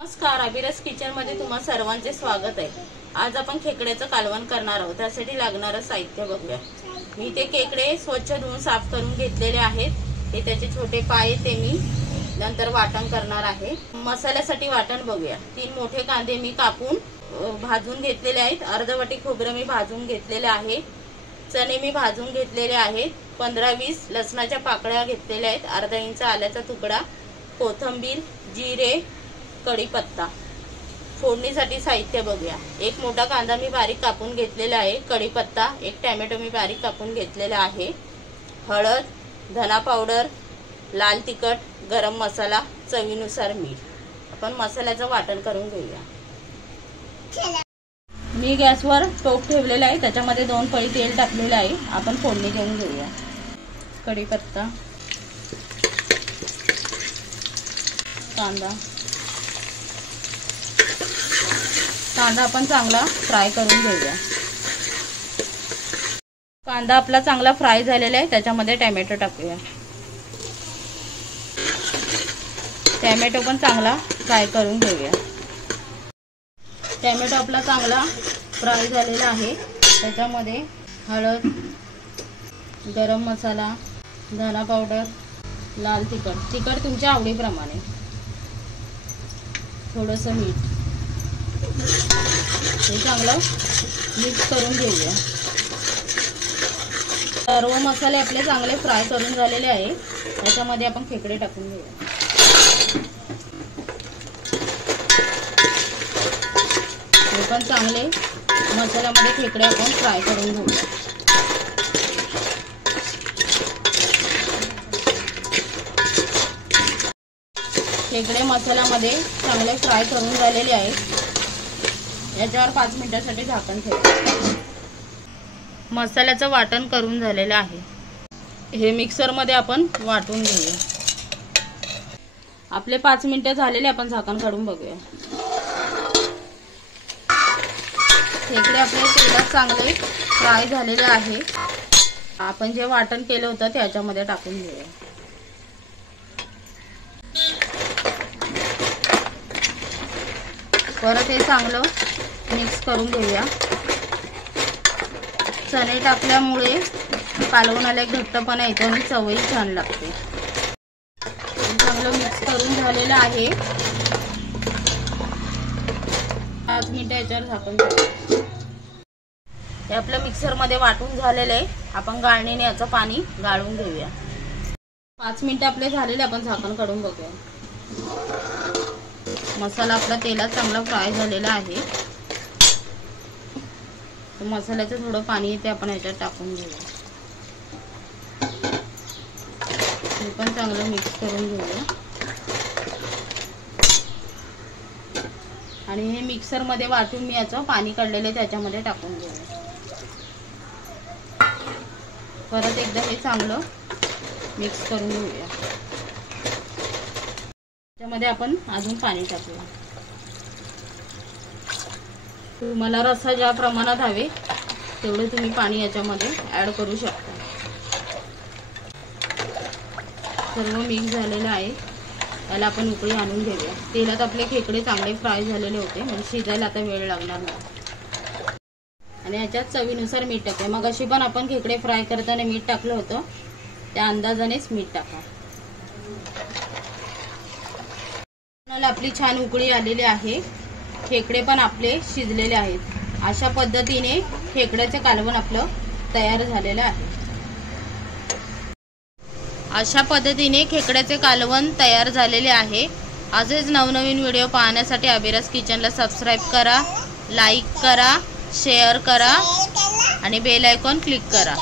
नमस्कार, अभिरस किचन मध्ये तुम्हा सर्वांचे स्वागत आहे। आज आपण खेकड्याचं कालवण करणार आहोत। त्यासाठी लागणारं साहित्य बघूया। मी ते खेकडे स्वच्छ धुवून साफ करून घेतलेले आहेत। हे त्याचे छोटे पाय ते मी नंतर वाटण करणार आहे। मसाल्यासाठी वाटण बघूया। 3 मोठे कांदे मी कापून भाजून घेतलेले आहेत। अर्धा वाटी खोबरं मी भाजून घेतलेले आहे। चणे मी भाजून घेतलेले आहेत। 15-20 लसणाच्या पाकळ्या घेतलेल्या आहेत। अर्धा इंच आल्याचा तुकडा, कोथिंबीर, जिरे, कढीपत्ता। फोडणीसाठी साहित्य बघूया। 1 मोठा कांदा मी बारीक कापून घेतलेला आहे। कढीपत्ता, 1 टोमॅटो मी बारीक कापून घेतलेला आहे। हळद, धना पावडर, लाल तिखट, गरम मसाला, चवीनुसार मीठ। आपण मसाल्याचं वाटण करून घेऊया। मी गॅसवर टोप ठेवलेला आहे। त्याच्यामध्ये 2 पळी तेल टाकलेले आहे। आपण फोडणी देऊन घेऊया। कढीपत्ता, कांदा आपण चांगला फ्राय करून घेऊया। कांदा आपला चांगला फ्राय झालेला आहे। त्याच्यामध्ये टोमॅटो टाकूया। टोमॅटो पण चांगला फ्राय करून घेऊया। टोमॅटो आपला चांगला फ्राय झालेला आहे। त्याच्यामध्ये हळद, गरम मसाला, धना पावडर, लाल तिखट तुमच्या आवडीप्रमाणे, थोडंसं मीठ हे चांगलं मिक्स करून घेऊया। सर्व मसाले आपले चांगले फ्राय करून झालेले आहे। त्याच्यामध्ये आपण खेकडे टाकून घेऊया। हे पण चांगले मसाल्यामध्ये खेकडे आपण फ्राय करून घेऊया। खेकडे मसाल्यामध्ये चांगले फ्राय करून झालेले आहेत। याच्यावर 5 मिनिटांसाठी झाकण ठेवा। मसाल्याचं वाटण करून झालेलं आहे। हे मिक्सर मध्ये आपण वाटून घेऊया। आपले 5 मिनिटं झालेले, आपण झाकण काढून बघूया। खेकडे आपले तेलात चांगले फ्राय झालेले आहे। आपण जे वाटण केलं होतं ते याच्यामध्ये टाकून घेऊया। परत हे चांगलं मिक्स करून घेऊया। चणे टाकल्यामुळे कालवणाला एक घट्टपणा येतो आणि चवही छान लागते। चांगलं मिक्स करून झालेलं आहे। 5 मिनिटं याच्यावर झाकून ठेवूया। हे आपलं मिक्सर मध्ये वाटून झालेलं आहे। आपण गाळणीने याचं पाणी गाळून घेऊया। 5 मिनिटं आपले झालेले, आपण झाकण काढून बघूया। मसाला आपला तेलात चांगला फ्राय झालेला आहे। मसाल्याचं थोडं पाणी येते, आपण याच्यात टाकून घेऊया। हे पण चांगलं मिक्स करून घेऊया। आणि हे मिक्सर मध्ये वाटून मी याचं पाणी काढलेलं त्याच्यामध्ये टाकून घेऊया। परत एकदा हे चांगलं मिक्स करून घेऊया। त्यामध्ये आपण अजून पाणी टाकूया। तुम्हाला रस्सा ज्या प्रमाणात हवे तेवढे तुम्ही पाणी याच्यामध्ये ऍड करू शकता। सर्व मिक्स झालेलं आहे। याला आपण उकळी आणून घेऊया। तेलात आपले खेकडे चांगले फ्राय झालेले होते, म्हणजे शिजायला आता वेळ लागणार नाही। आणि याच्यात चवीनुसार मीठ टाकूया। मग अशी पण आपण खेकडे फ्राय करताना मीठ टाकलं होतं, त्या अंदाजानेच मीठ टाका। आपली छान उकळी आलेली आहे। खेकडे पण आपले शिजलेले आहेत। अशा पद्धतीने खेकड्याचे कालवण आपलं तयार झालेलं आहे। अशा पद्धतीने खेकड्याचे कालवण तयार झालेले आहे। असेच नवनवीन व्हिडिओ पाहण्यासाठी अभिरस किचनला सबस्क्राईब करा, लाईक करा, शेअर करा आणि बेल आयकॉन क्लिक करा।